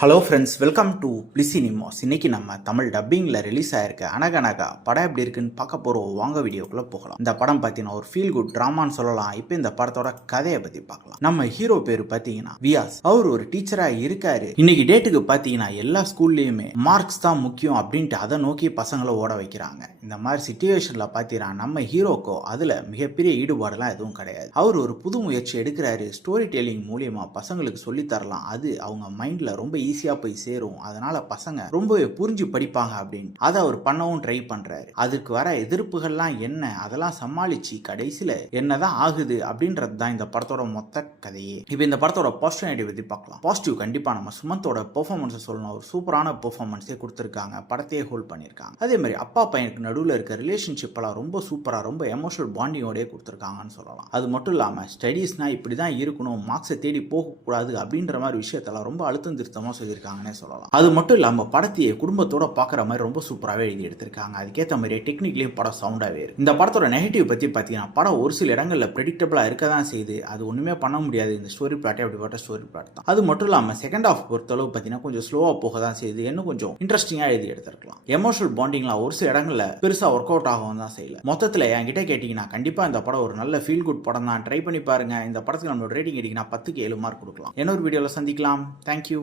Hello friends, welcome to பிளிசினிமாஸ். இன்னைக்கு நம்ம தமிழ் டப்பிங்கில் ரிலீஸ் ஆயிருக்க அனகனகா படம் எப்படி இருக்குன்னு பார்க்க போகிறோம். வாங்க வீடியோக்குள்ளே போகலாம். இந்த படம் பார்த்தீங்கன்னா ஒரு ஃபீல் குட் ட்ராமான்னு சொல்லலாம். இப்போ இந்த படத்தோட கதையை பற்றி பார்க்கலாம். நம்ம ஹீரோ பேர் பார்த்தீங்கன்னா வியாஸ். அவர் ஒரு டீச்சராக இருக்காரு. இன்னைக்கு டேட்டுக்கு பார்த்தீங்கன்னா எல்லா ஸ்கூல்லையுமே மார்க்ஸ் தான் முக்கியம் அப்படின்ட்டு அதை நோக்கி பசங்களை ஓட வைக்கிறாங்க. இந்த மாதிரி சிச்சுவேஷனில் பார்த்தீங்கன்னா நம்ம ஹீரோக்கோ அதில் மிகப்பெரிய ஈடுபாடுலாம் எதுவும் கிடையாது. அவர் ஒரு புது முயற்சி எடுக்கிறாரு. ஸ்டோரி டெல்லிங் மூலியமாக பசங்களுக்கு சொல்லித்தரலாம். அது அவங்க மைண்டில் ரொம்ப ஈஸியா போய் சேரும். அதனால பசங்க ரொம்பவே புரிஞ்சு படிப்பாங்க அப்படின்னு அதை அவர் பண்ணவும் ட்ரை பண்றாரு. அதுக்கு வர எதிர்ப்புகள்லாம் என்ன, அதெல்லாம் சமாளிச்சு கடைசியில என்னதான் ஆகுது அப்படின்றது தான் இந்த படத்தோட மொத்த கதையே. இப்போ இந்த படத்தோட பாசிட்டிவ் பத்தி பார்க்கலாம். பாசிட்டிவ் கண்டிப்பா நம்ம சுமந்தோட பெர்ஃபார்மன்ஸ் சொல்லணும். ஒரு சூப்பரான பெர்ஃபார்மன்ஸே கொடுத்திருக்காங்க. படத்தையே ஹோல்ட் பண்ணிருக்காங்க. அதே மாதிரி அப்பா பையனுக்கு நடுவில் இருக்க ரிலேஷன்ஷிப் எல்லாம் ரொம்ப சூப்பரா, ரொம்ப எமோஷனல் பாண்டிங்கோடய கொடுத்திருக்காங்கன்னு சொல்லலாம். அது மட்டும் இல்லாம ஸ்டடீஸ்னா இப்படிதான் இருக்கணும், மார்க்ஸை தேடி போகக்கூடாது அப்படின்ற மாதிரி விஷயத்தெல்லாம் ரொம்ப அழுத்தம் திருத்தமா சொல்லியிருக்காங்கன்னே சொல்லலாம். அது மட்டும் இல்லாமல் படத்தையே குடும்பத்தோட பார்க்குற மாதிரி ரொம்ப சூப்பராகவே எழுதி எடுத்திருக்காங்க. அதுக்கேற்ற மாதிரி டெக்னிக்லையும் படம் சவுண்டாகவே இருக்கு. இந்த படத்தோட நெகட்டிவ் பற்றி பார்த்தீங்கன்னா படம் ஒரு சில இடங்களில் ப்ரெடிக்டபிளாக இருக்க தான் செய்யுது. அது ஒன்றுமே பண்ண முடியாது. இந்த ஸ்டோரி பிளாட்டே அப்படிப்பட்ட ஸ்டோரி பிளாட் தான். அது மட்டும் இல்லாமல் செகண்ட் ஹாஃப் பொறுத்தளவு பார்த்தீங்கன்னா கொஞ்சம் ஸ்லோவாக போக தான் செய்யுது. இன்னும் கொஞ்சம் இன்ட்ரெஸ்டிங்காக எழுதி எடுத்திருக்கலாம். எமோஷனல் பாண்டிங்லாம் ஒரு சில இடங்களில் பெருசாக ஒர்க் அவுட் ஆகவும் தான் செய்யல. மொத்தத்தில் என்கிட்ட கேட்டிங்கன்னா கண்டிப்பாக இந்த படம் ஒரு நல்ல ஃபீல் குட் படம் தான். ட்ரை பண்ணி பாருங்க. இந்த படத்துக்கு நம்மளோட ரேட்டிங் எடுத்தீங்கன்னா 10க்கு 7 மார்க் கொடுக்கலாம். இன்னொரு வீடியோவில் சந்திக்கலாம். தேங்க்யூ.